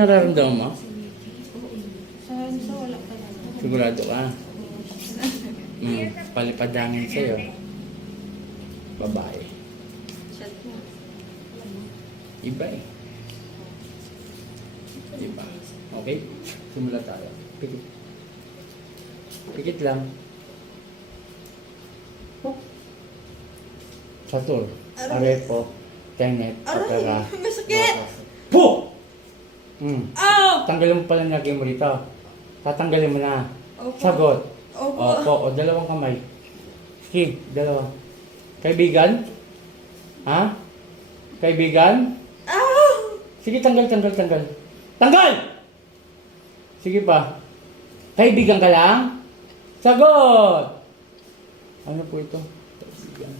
Nararamdaman mo? Sa wala pa lang. Sigurado ka? Palipadangin sa'yo. Babae. Chat mo. Iba eh. Iba. Okay? Simula tayo. Pikit. Pikit lang. Satur. Arepo. Tenet. Opera. Masakit! Po! Oh! Tanggalin mo pala lagi mo dito. Tatanggalin mo na. Opo. Sagot. Opo. Opo. O, dalawang kamay. Sige, dalawa. Kaibigan? Ha? Kaibigan? Ah! Sige, tanggal. Tanggal! Sige pa. Kaibigan ka lang? Sagot! Ano po ito? Kaibigan.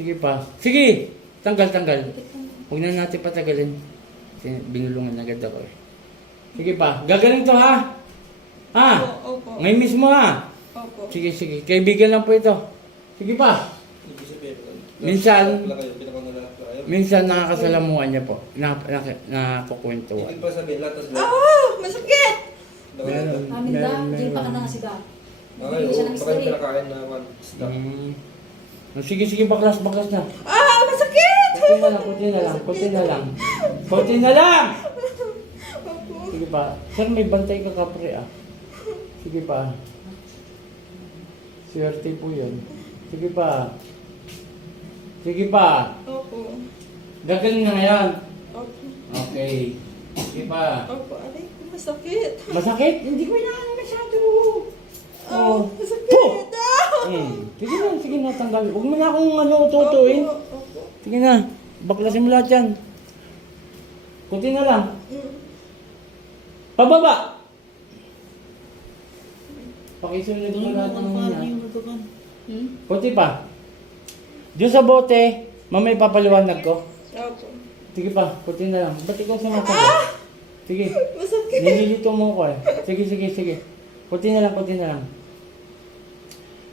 Sige pa. Sige! Tanggal. Huwag na natin patagalin. Binulungan agad ako eh. Sige pa. Gagaling to ha? Ha? Opo. Ngayon mismo ha? Opo. Sige. Kaibigan lang po ito. Sige pa. Minsan nakakasalamuhan niya po. Nakakukwentuhan. Ibig pa sabihin, lahat tas Ah! Masakit! Amin lang, hindi pa ka nakasiga. Okay, Hindi siya ng baka yung history. pinakain na one stop. Sige, baklas na. Ah! Masakit! Kunti na lang. Opo. Sige pa. Sir, may bantay ka kapre ah. Sige pa. Swerte po yun. Sige pa. Opo. Gagaling na ngayon. Opo. Okay. Sige pa. Opo. Aray, masakit. Masakit? Hindi ko inaano masyado. Ah! Oh. Masakit! Ah! Sige na, tanggal. Huwag mo na akong tutuin. Opo. Sige na. Baklasin mo lahat yan. Kunti na lang. Pababa! Pakisunod mo lahat ng mga. Kunti pa. Diyo sa bote, mamay papaliwanag ko. Opo. Sige pa, kunti na lang. Ba't ikaw sumasagot? Sige. Masakit. Nililito mo ko eh. Sige. Kunti na lang.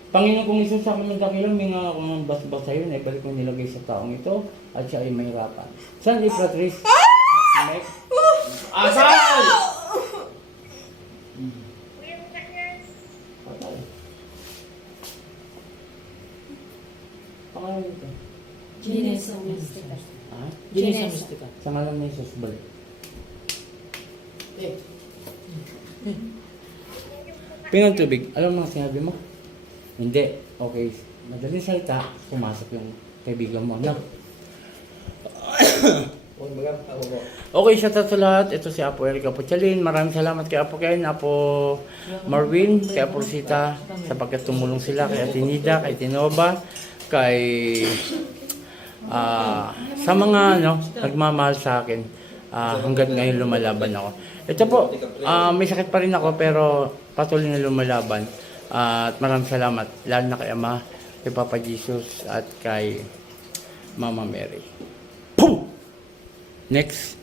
Panginoon kong Isus, sa kaming dakilang, may nga akong basbas sa'yo na ibalik mo nilagay sa taong ito at siya ay mahirapan. San Ipratris? Asal! Patay. Pangalan ito? Ginesa Mystica. Ha? Ginesa Mystica. Sa ngalan ni Jesus, balik. Pinang tubig. Alam mo ang sinabi mo? Hindi. Okay. Madaling salita, pumasok yung kaibigan mo. No? Okay, siya sa lahat. Ito si Apo Eric Apochalin. Maraming salamat kay Apo Ken, Apo Marvin, kay Apo Rosita, sapagkat tumulong sila kay Atinida, kay Tinova, kay sa mga nagmamahal sa akin hanggang ngayon lumalaban ako. Ito po, may sakit pa rin ako pero patuloy na lumalaban. At maraming salamat, lalo na kay Ama, kay Papa Jesus, at kay Mama Mary. Boom! Next.